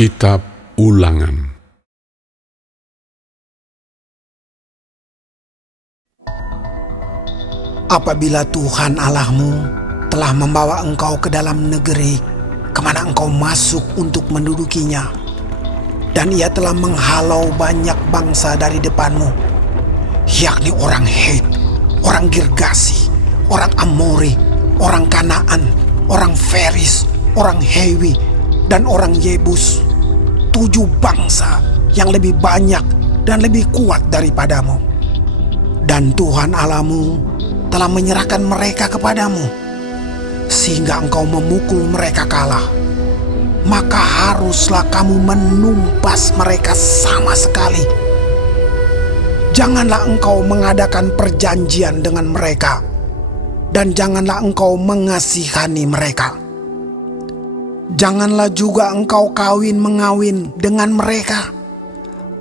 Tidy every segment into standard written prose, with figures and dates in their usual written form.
Kitab Ulangan. Apabila Tuhan Allahmu telah membawa engkau ke dalam negeri kemana engkau masuk untuk mendudukinya, dan ia telah menghalau banyak bangsa dari depanmu, yakni orang Het, orang Girgasi, orang Amori, orang Kanaan, orang Feris, orang Hewi, dan orang Yebus, 7 bangsa yang lebih banyak dan lebih kuat daripadamu. Dan Tuhan Allahmu telah menyerahkan mereka kepadamu, sehingga engkau memukul mereka kalah. Maka haruslah kamu menumpas mereka sama sekali. Janganlah engkau mengadakan perjanjian dengan mereka, dan janganlah engkau mengasihani mereka. Janganlah juga engkau kawin-mengawin dengan mereka.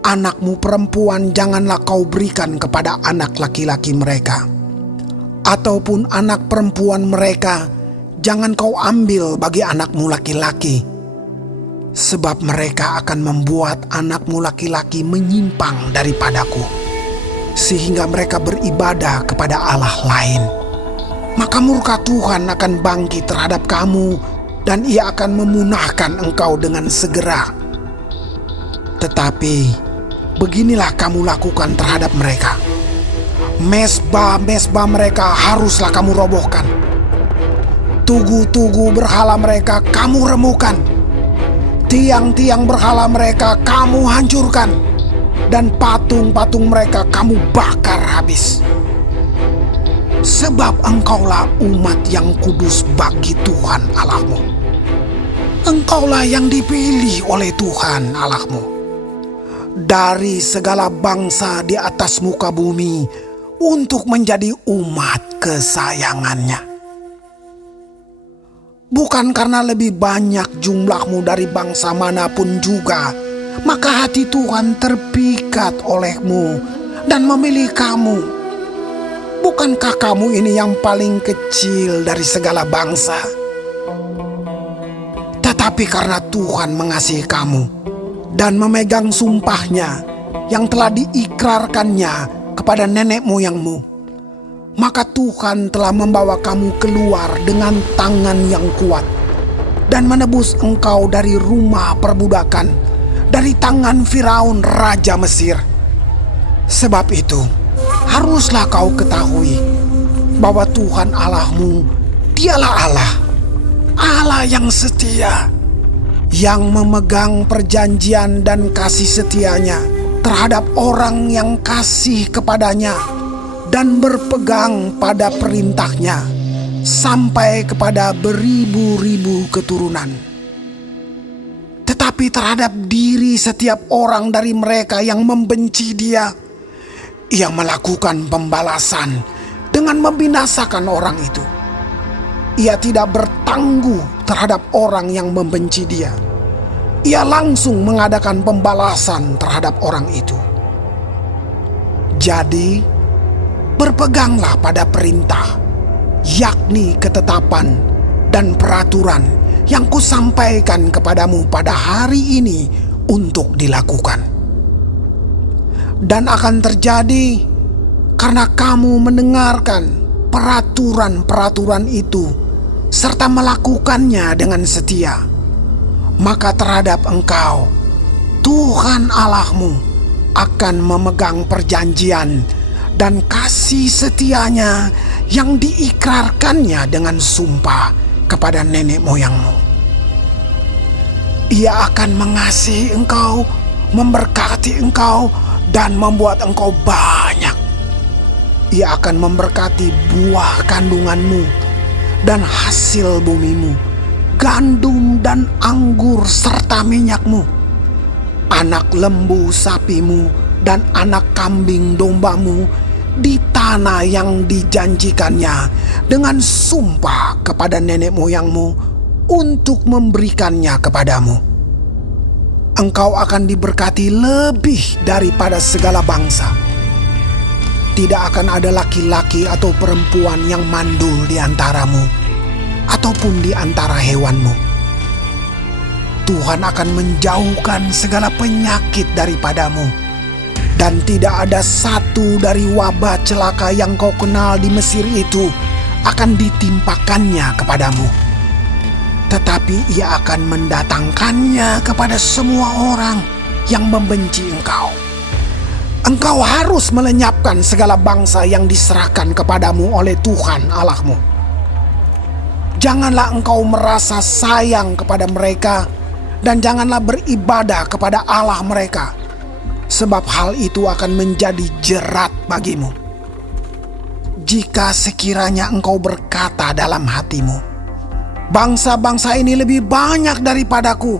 Anakmu perempuan janganlah kau berikan kepada anak laki-laki mereka, ataupun anak perempuan mereka jangan kau ambil bagi anakmu laki-laki, sebab mereka akan membuat anakmu laki-laki menyimpang daripadaku, sehingga mereka beribadah kepada Allah lain. Maka murka Tuhan akan bangkit terhadap kamu, dan ia akan memunahkan engkau dengan segera. Tetapi beginilah kamu lakukan terhadap mereka: mesbah-mesbah mereka haruslah kamu robohkan. Tugu-tugu berhala mereka kamu remukan. Tiang-tiang berhala mereka kamu hancurkan, dan patung-patung mereka kamu bakar habis. Sebab engkaulah umat yang kudus bagi Tuhan Allahmu. Engkaulah yang dipilih oleh Tuhan Allahmu dari segala bangsa di atas muka bumi untuk menjadi umat kesayangannya. Bukan karena lebih banyak jumlahmu dari bangsa manapun juga, maka hati Tuhan terpikat olehmu dan memilih kamu. Bukankah kamu ini yang paling kecil dari segala bangsa? Tetapi karena Tuhan mengasihi kamu dan memegang sumpahnya yang telah diikrarkannya kepada nenek moyangmu, maka Tuhan telah membawa kamu keluar dengan tangan yang kuat dan menebus engkau dari rumah perbudakan, dari tangan Firaun raja Mesir. Sebab itu haruslah kau ketahui bahwa Tuhan Allahmu, dialah Allah, Allah yang setia, yang memegang perjanjian dan kasih setianya terhadap orang yang kasih kepadanya dan berpegang pada perintahnya sampai kepada beribu-ribu keturunan. Tetapi terhadap diri setiap orang dari mereka yang membenci Dia, Ia melakukan pembalasan dengan membinasakan orang itu. Ia tidak bertangguh terhadap orang yang membenci Dia. Ia langsung mengadakan pembalasan terhadap orang itu. Jadi, berpeganglah pada perintah, yakni ketetapan dan peraturan yang kusampaikan kepadamu pada hari ini untuk dilakukan. Dan akan terjadi karena kamu mendengarkan peraturan-peraturan itu serta melakukannya dengan setia, maka terhadap engkau Tuhan Allahmu akan memegang perjanjian dan kasih setianya yang diikrarkannya dengan sumpah kepada nenek moyangmu. Ia akan mengasihi engkau, memberkati engkau, dan membuat engkau banyak. Ia akan memberkati buah kandunganmu dan hasil bumimu, gandum dan anggur serta minyakmu, anak lembu sapimu dan anak kambing dombamu di tanah yang dijanjikannya dengan sumpah kepada nenek moyangmu untuk memberikannya kepadamu. Engkau akan diberkati lebih daripada segala bangsa. Tidak akan ada laki-laki atau perempuan yang mandul di antaramu, ataupun di antara hewanmu. Tuhan akan menjauhkan segala penyakit daripadamu, dan tidak ada satu dari wabah celaka yang kau kenal di Mesir itu akan ditimpakannya kepadamu. Tetapi ia akan mendatangkannya kepada semua orang yang membenci engkau. Engkau harus melenyapkan segala bangsa yang diserahkan kepadamu oleh Tuhan Allahmu. Janganlah engkau merasa sayang kepada mereka, dan janganlah beribadah kepada Allah mereka, sebab hal itu akan menjadi jerat bagimu. Jika sekiranya engkau berkata dalam hatimu, bangsa-bangsa ini lebih banyak daripadaku,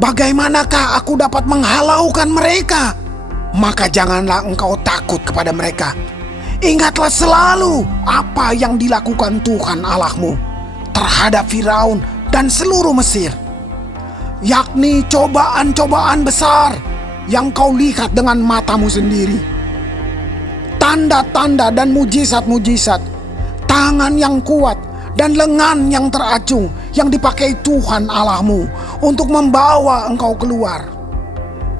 bagaimanakah aku dapat menghalaukan mereka? Maka janganlah engkau takut kepada mereka. Ingatlah selalu apa yang dilakukan Tuhan Allahmu terhadap Firaun dan seluruh Mesir, yakni cobaan-cobaan besar yang kau lihat dengan matamu sendiri. Tanda-tanda dan mujizat-mujizat, tangan yang kuat dan lengan yang teracung yang dipakai Tuhan Allahmu untuk membawa engkau keluar.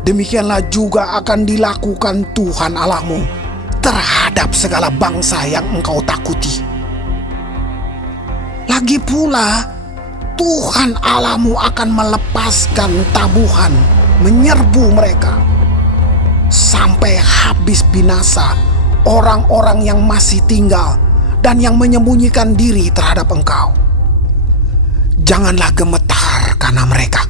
Demikianlah juga akan dilakukan Tuhan Allahmu terhadap segala bangsa yang engkau takuti. Lagi pula, Tuhan Allahmu akan melepaskan tabuhan menyerbu mereka sampai habis binasa orang-orang yang masih tinggal dan yang menyembunyikan diri terhadap engkau. Janganlah gemetar karena mereka,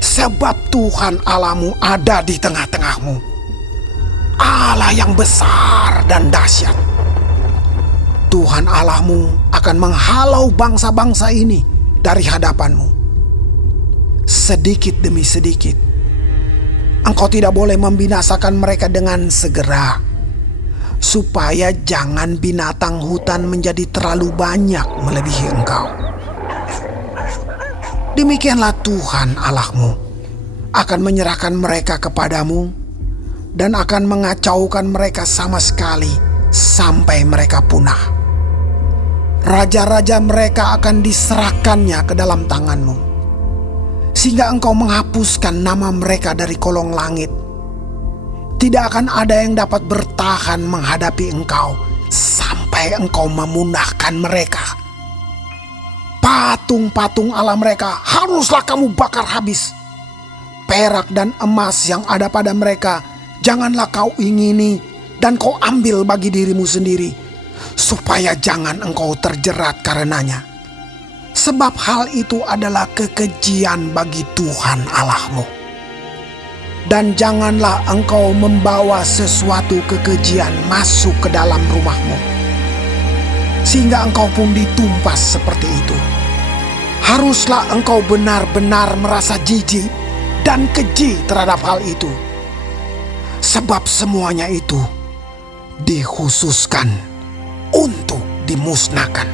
sebab Tuhan Allahmu ada di tengah-tengahmu, Allah yang besar dan dahsyat. Tuhan Allahmu akan menghalau bangsa-bangsa ini dari hadapanmu. Sedikit demi sedikit, engkau tidak boleh membinasakan mereka dengan segera, supaya jangan binatang hutan menjadi terlalu banyak melebihi engkau. Demikianlah Tuhan Allahmu akan menyerahkan mereka kepadamu dan akan mengacaukan mereka sama sekali sampai mereka punah. Raja-raja mereka akan diserahkannya ke dalam tanganmu, sehingga engkau menghapuskan nama mereka dari kolong langit. Tidak akan ada yang dapat bertahan menghadapi engkau sampai engkau memunahkan mereka. Patung-patung Allah mereka haruslah kamu bakar habis. Perak dan emas yang ada pada mereka janganlah kau ingini dan kau ambil bagi dirimu sendiri, supaya jangan engkau terjerat karenanya. Sebab hal itu adalah kekejian bagi Tuhan Allahmu. Dan janganlah engkau membawa sesuatu kekejian masuk ke dalam rumahmu, sehingga engkau pun ditumpas seperti itu. Haruslah engkau benar-benar merasa jijik dan keji terhadap hal itu, sebab semuanya itu dikhususkan untuk dimusnahkan.